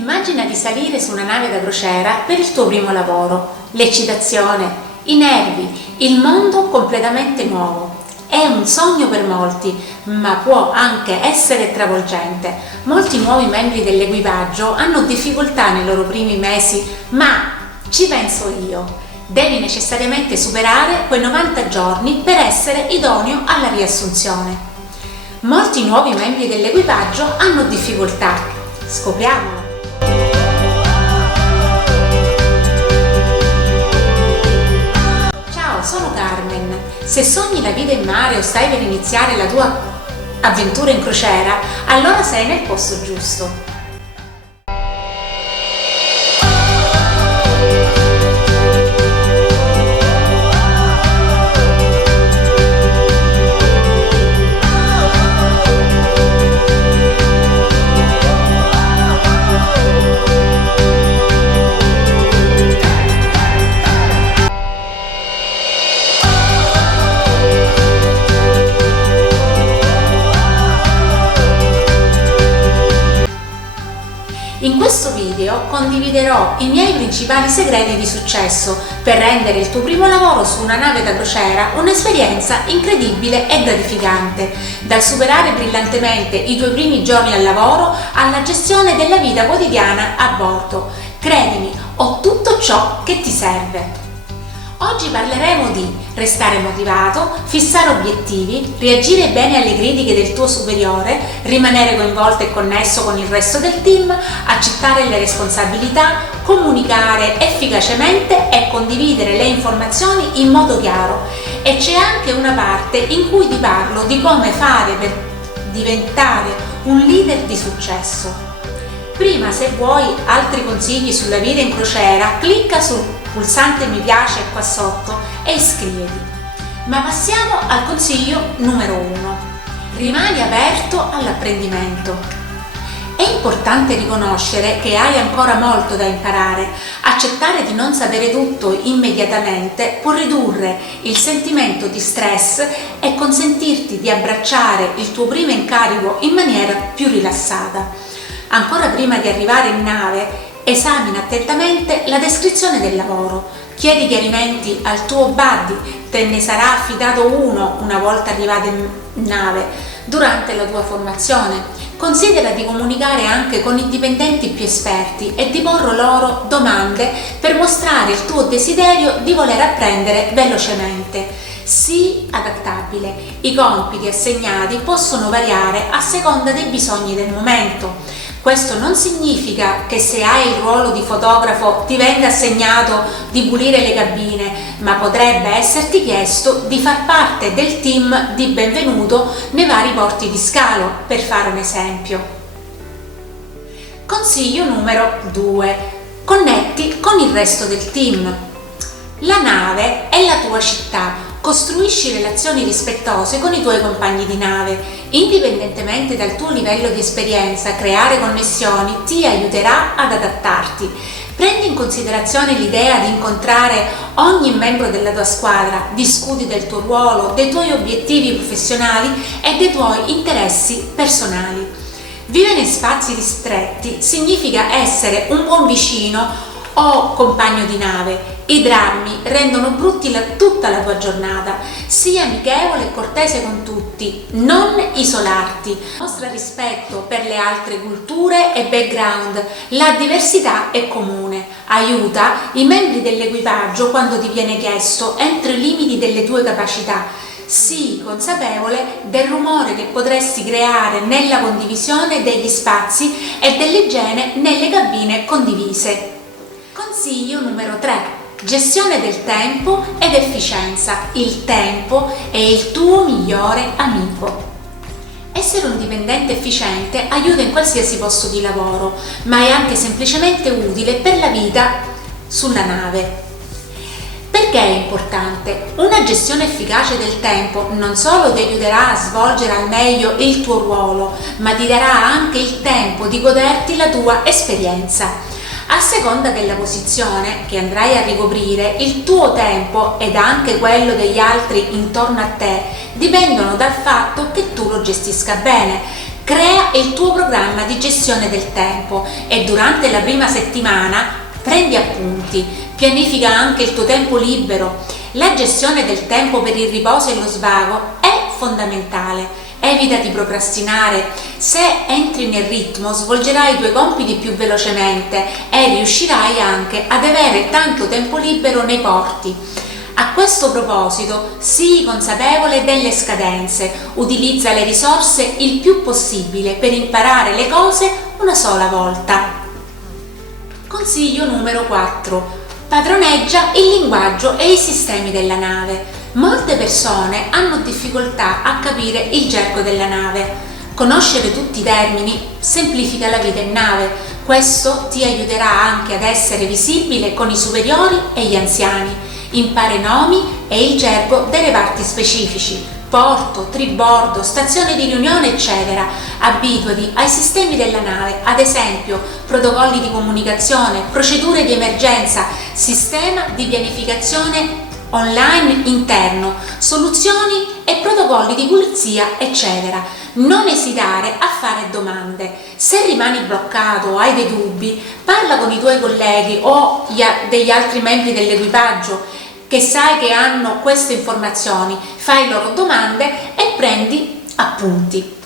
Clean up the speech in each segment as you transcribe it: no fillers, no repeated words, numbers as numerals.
Immagina di salire su una nave da crociera per il tuo primo lavoro, l'eccitazione, i nervi, il mondo completamente nuovo. È un sogno per molti, ma può anche essere travolgente. Molti nuovi membri dell'equipaggio hanno difficoltà nei loro primi mesi, ma ci penso io. Devi necessariamente superare quei 90 giorni per essere idoneo alla riassunzione. Molti nuovi membri dell'equipaggio hanno difficoltà. Scopriamolo! Ciao, sono Carmen. Se sogni la vita in mare o stai per iniziare la tua avventura in crociera, allora sei nel posto giusto. In questo video condividerò i miei principali segreti di successo per rendere il tuo primo lavoro su una nave da crociera un'esperienza incredibile e gratificante, dal superare brillantemente i tuoi primi giorni al lavoro alla gestione della vita quotidiana a bordo. Credimi, ho tutto ciò che ti serve. Oggi parleremo di restare motivato, fissare obiettivi, reagire bene alle critiche del tuo superiore, rimanere coinvolto e connesso con il resto del team, accettare le responsabilità, comunicare efficacemente e condividere le informazioni in modo chiaro. E c'è anche una parte in cui ti parlo di come fare per diventare un leader di successo. Prima, se vuoi altri consigli sulla vita in crociera, clicca sul pulsante mi piace qua sotto e iscriviti. Ma passiamo al consiglio numero 1. Rimani aperto all'apprendimento. È importante riconoscere che hai ancora molto da imparare. Accettare di non sapere tutto immediatamente può ridurre il sentimento di stress e consentirti di abbracciare il tuo primo incarico in maniera più rilassata. Ancora prima di arrivare in nave, esamina attentamente la descrizione del lavoro, chiedi chiarimenti al tuo buddy, te ne sarà affidato uno una volta arrivato in nave, durante la tua formazione. Considera di comunicare anche con i dipendenti più esperti e di porre loro domande per mostrare il tuo desiderio di voler apprendere velocemente. Sii adattabile, i compiti assegnati possono variare a seconda dei bisogni del momento. Questo non significa che se hai il ruolo di fotografo ti venga assegnato di pulire le cabine, ma potrebbe esserti chiesto di far parte del team di benvenuto nei vari porti di scalo, per fare un esempio. Consiglio numero 2. Connetti con il resto del team. La nave è la tua città. Costruisci relazioni rispettose con i tuoi compagni di nave. Indipendentemente dal tuo livello di esperienza, creare connessioni ti aiuterà ad adattarti. Prendi in considerazione l'idea di incontrare ogni membro della tua squadra, discuti del tuo ruolo, dei tuoi obiettivi professionali e dei tuoi interessi personali. Vivere in spazi ristretti significa essere un buon vicino o compagno di nave. I drammi rendono brutti tutta la tua giornata. Sii amichevole e cortese con tutti, non isolarti. Mostra rispetto per le altre culture e background. La diversità è comune. Aiuta i membri dell'equipaggio quando ti viene chiesto, entro i limiti delle tue capacità. Sii consapevole del rumore che potresti creare nella condivisione degli spazi e dell'igiene nelle cabine condivise. Consiglio numero 3. Gestione del tempo ed efficienza. Il tempo è il tuo migliore amico. Essere un dipendente efficiente aiuta in qualsiasi posto di lavoro, ma è anche semplicemente utile per la vita sulla nave. Perché è importante? Una gestione efficace del tempo non solo ti aiuterà a svolgere al meglio il tuo ruolo, ma ti darà anche il tempo di goderti la tua esperienza. A seconda della posizione che andrai a ricoprire, il tuo tempo ed anche quello degli altri intorno a te dipendono dal fatto che tu lo gestisca bene. Crea il tuo programma di gestione del tempo e durante la prima settimana prendi appunti, pianifica anche il tuo tempo libero. La gestione del tempo per il riposo e lo svago è fondamentale. Evita di procrastinare. Se entri nel ritmo, svolgerai i tuoi compiti più velocemente e riuscirai anche ad avere tanto tempo libero nei porti. A questo proposito, sii consapevole delle scadenze, utilizza le risorse il più possibile per imparare le cose una sola volta. Consiglio numero 4. Padroneggia il linguaggio e i sistemi della nave. Molte persone hanno difficoltà a capire il gergo della nave. Conoscere tutti i termini semplifica la vita in nave. Questo ti aiuterà anche ad essere visibile con i superiori e gli anziani. Impara i nomi e il gergo dei reparti specifici, porto, tribordo, stazione di riunione, eccetera. Abituati ai sistemi della nave, ad esempio protocolli di comunicazione, procedure di emergenza, sistema di pianificazione online interno, soluzioni e protocolli di pulizia, eccetera. Non esitare a fare domande. Se rimani bloccato o hai dei dubbi, parla con i tuoi colleghi o degli altri membri dell'equipaggio che sai che hanno queste informazioni, fai loro domande e prendi appunti.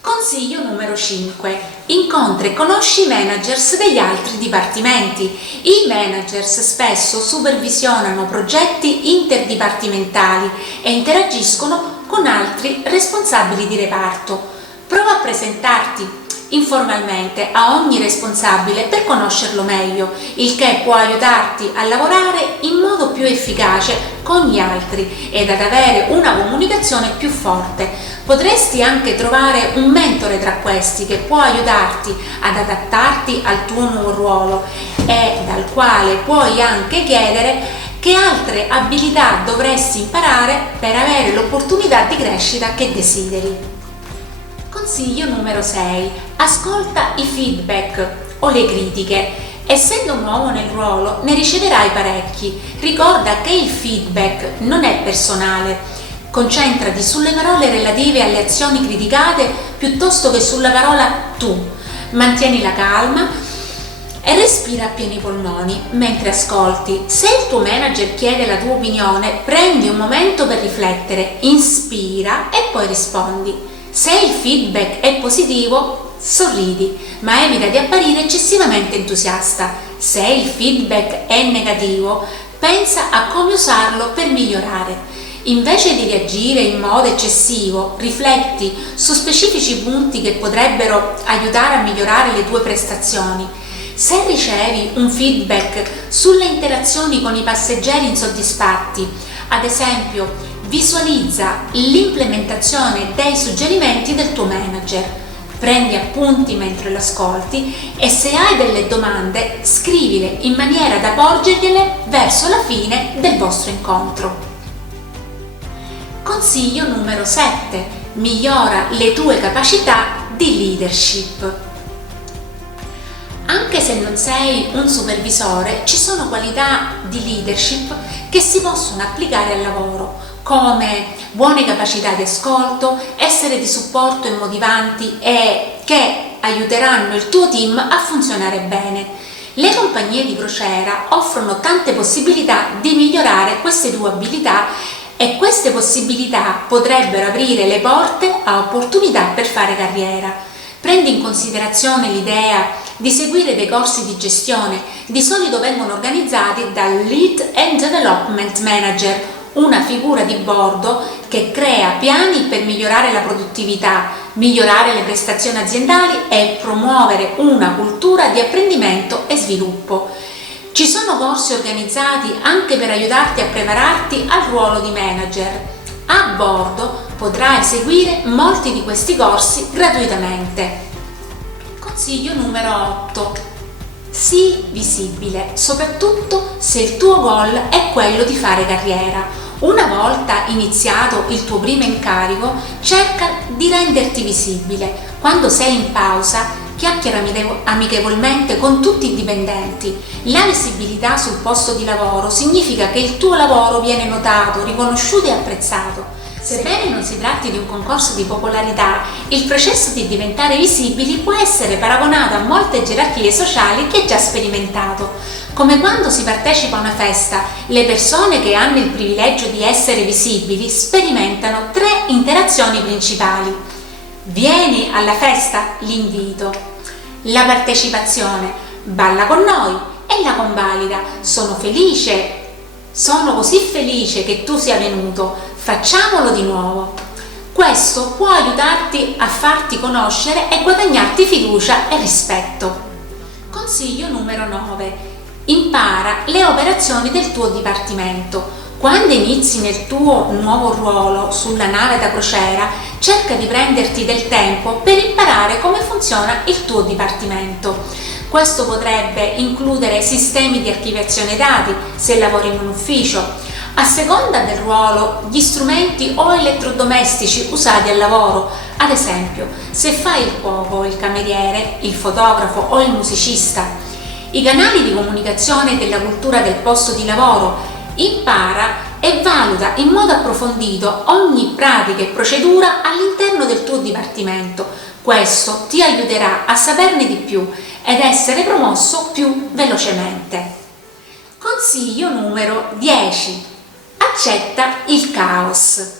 Consiglio numero 5. Incontra e conosci i managers degli altri dipartimenti. I managers spesso supervisionano progetti interdipartimentali e interagiscono con altri responsabili di reparto. Prova a presentarti informalmente a ogni responsabile per conoscerlo meglio, il che può aiutarti a lavorare in modo più efficace con gli altri ed ad avere una comunicazione più forte. Potresti anche trovare un mentore tra questi che può aiutarti ad adattarti al tuo nuovo ruolo e dal quale puoi anche chiedere che altre abilità dovresti imparare per avere l'opportunità di crescita che desideri. Consiglio numero 6. Ascolta i feedback o le critiche. Essendo nuovo nel ruolo, ne riceverai parecchi. Ricorda che il feedback non è personale. Concentrati sulle parole relative alle azioni criticate piuttosto che sulla parola tu. Mantieni la calma e respira a pieni polmoni mentre ascolti. Se il tuo manager chiede la tua opinione, prendi un momento per riflettere, inspira e poi rispondi. Se il feedback è positivo, sorridi, ma evita di apparire eccessivamente entusiasta. Se il feedback è negativo, pensa a come usarlo per migliorare. Invece di reagire in modo eccessivo, rifletti su specifici punti che potrebbero aiutare a migliorare le tue prestazioni. Se ricevi un feedback sulle interazioni con i passeggeri insoddisfatti, ad esempio, visualizza l'implementazione dei suggerimenti del tuo manager. Prendi appunti mentre lo ascolti e se hai delle domande, scrivile in maniera da porgergliele verso la fine del vostro incontro. Consiglio numero 7. Migliora le tue capacità di leadership. Anche se non sei un supervisore, ci sono qualità di leadership che si possono applicare al lavoro, come buone capacità di ascolto, essere di supporto e motivanti e che aiuteranno il tuo team a funzionare bene. Le compagnie di crociera offrono tante possibilità di migliorare queste tue abilità e queste possibilità potrebbero aprire le porte a opportunità per fare carriera. Prendi in considerazione l'idea di seguire dei corsi di gestione, di solito vengono organizzati dal Lead and Development Manager, una figura di bordo che crea piani per migliorare la produttività, migliorare le prestazioni aziendali e promuovere una cultura di apprendimento e sviluppo. Ci sono corsi organizzati anche per aiutarti a prepararti al ruolo di manager. A bordo potrai seguire molti di questi corsi gratuitamente. Consiglio numero 8. Sii visibile, soprattutto se il tuo goal è quello di fare carriera. Una volta iniziato il tuo primo incarico, cerca di renderti visibile. Quando sei in pausa, chiacchiera amichevolmente con tutti i dipendenti. La visibilità sul posto di lavoro significa che il tuo lavoro viene notato, riconosciuto e apprezzato. Sebbene non si tratti di un concorso di popolarità, il processo di diventare visibili può essere paragonato a molte gerarchie sociali che hai già sperimentato. Come quando si partecipa a una festa, le persone che hanno il privilegio di essere visibili sperimentano 3 interazioni principali. Vieni alla festa? L'invito. La partecipazione, balla con noi, e la convalida, sono così felice che tu sia venuto, facciamolo di nuovo. Questo può aiutarti a farti conoscere e guadagnarti fiducia e rispetto. Consiglio numero 9. Impara le operazioni del tuo dipartimento. Quando inizi nel tuo nuovo ruolo sulla nave da crociera, cerca di prenderti del tempo per imparare come funziona il tuo dipartimento. Questo potrebbe includere sistemi di archiviazione dati, se lavori in un ufficio. A seconda del ruolo, gli strumenti o elettrodomestici usati al lavoro, ad esempio, se fai il cuoco, il cameriere, il fotografo o il musicista. I canali di comunicazione della cultura del posto di lavoro. Impara e valuta in modo approfondito ogni pratica e procedura all'interno del tuo dipartimento. Questo ti aiuterà a saperne di più ed essere promosso più velocemente. Consiglio numero 10. Accetta il caos.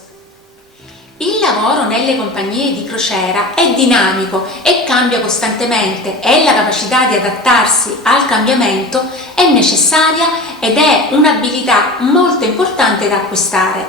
Il lavoro nelle compagnie di crociera è dinamico e cambia costantemente e la capacità di adattarsi al cambiamento è necessaria ed è un'abilità molto importante da acquistare.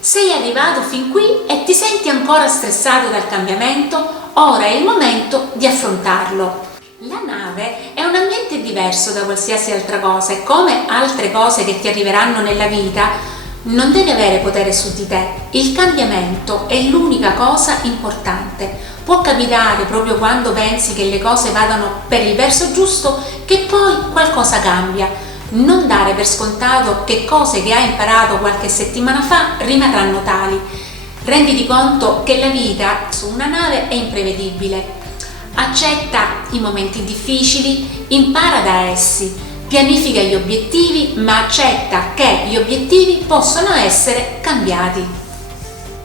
Sei arrivato fin qui e ti senti ancora stressato dal cambiamento? Ora è il momento di affrontarlo. La nave è un ambiente diverso da qualsiasi altra cosa e come altre cose che ti arriveranno nella vita, non deve avere potere su di te. Il cambiamento è l'unica cosa importante. Può capitare proprio quando pensi che le cose vadano per il verso giusto che poi qualcosa cambia. Non dare per scontato che cose che hai imparato qualche settimana fa rimarranno tali. Renditi conto che la vita su una nave è imprevedibile. Accetta i momenti difficili, impara da essi. Pianifica gli obiettivi, ma accetta che gli obiettivi possono essere cambiati.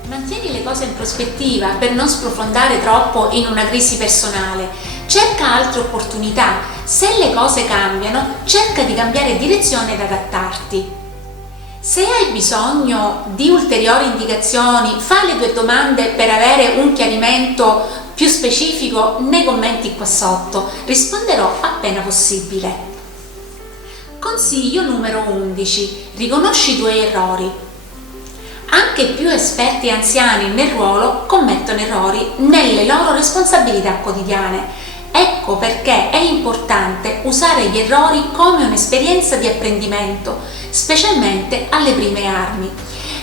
Mantieni le cose in prospettiva per non sprofondare troppo in una crisi personale. Cerca altre opportunità. Se le cose cambiano, cerca di cambiare direzione ed adattarti. Se hai bisogno di ulteriori indicazioni, fai le tue domande per avere un chiarimento più specifico nei commenti qua sotto. Risponderò appena possibile. Consiglio numero 11. Riconosci i tuoi errori. Anche i più esperti e anziani nel ruolo commettono errori nelle loro responsabilità quotidiane. Ecco perché è importante usare gli errori come un'esperienza di apprendimento, specialmente alle prime armi.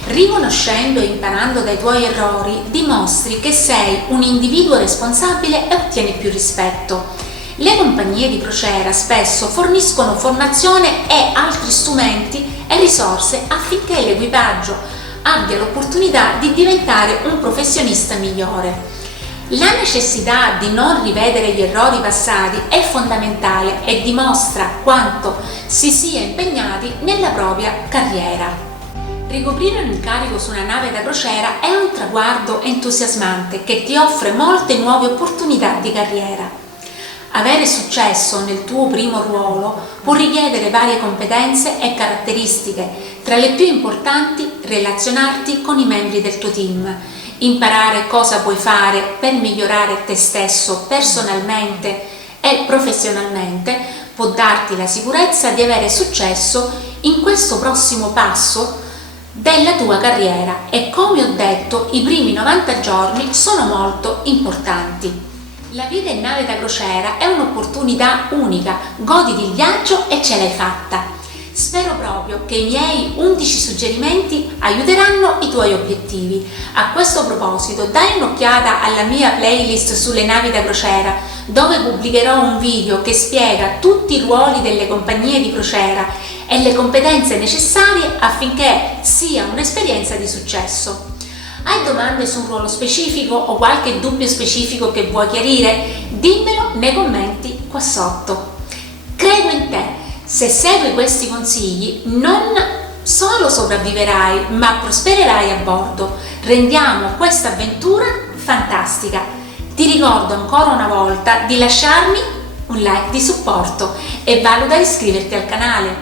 Riconoscendo e imparando dai tuoi errori, dimostri che sei un individuo responsabile e ottieni più rispetto. Le compagnie di crociera spesso forniscono formazione e altri strumenti e risorse affinché l'equipaggio abbia l'opportunità di diventare un professionista migliore. La necessità di non ripetere gli errori passati è fondamentale e dimostra quanto si sia impegnati nella propria carriera. Ricoprire un incarico su una nave da crociera è un traguardo entusiasmante che ti offre molte nuove opportunità di carriera. Avere successo nel tuo primo ruolo può richiedere varie competenze e caratteristiche. Tra le più importanti, relazionarti con i membri del tuo team, imparare cosa puoi fare per migliorare te stesso personalmente e professionalmente può darti la sicurezza di avere successo in questo prossimo passo della tua carriera e, come ho detto, i primi 90 giorni sono molto importanti. La vita in nave da crociera è un'opportunità unica, goditi il viaggio e ce l'hai fatta. Spero proprio che i miei 11 suggerimenti aiuteranno i tuoi obiettivi. A questo proposito, dai un'occhiata alla mia playlist sulle navi da crociera, dove pubblicherò un video che spiega tutti i ruoli delle compagnie di crociera e le competenze necessarie affinché sia un'esperienza di successo. Hai domande su un ruolo specifico o qualche dubbio specifico che vuoi chiarire? Dimmelo nei commenti qua sotto. Credo in te. Se segui questi consigli non solo sopravviverai, ma prospererai a bordo. Rendiamo questa avventura fantastica. Ti ricordo ancora una volta di lasciarmi un like di supporto e valuta iscriverti al canale.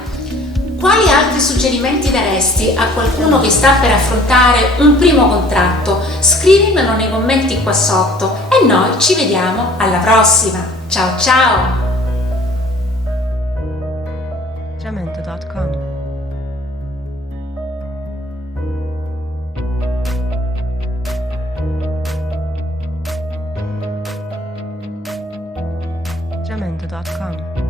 Quali altri suggerimenti daresti a qualcuno che sta per affrontare un primo contratto? Scrivimelo nei commenti qua sotto e noi ci vediamo alla prossima. Ciao ciao! Jamendo.com Jamendo.com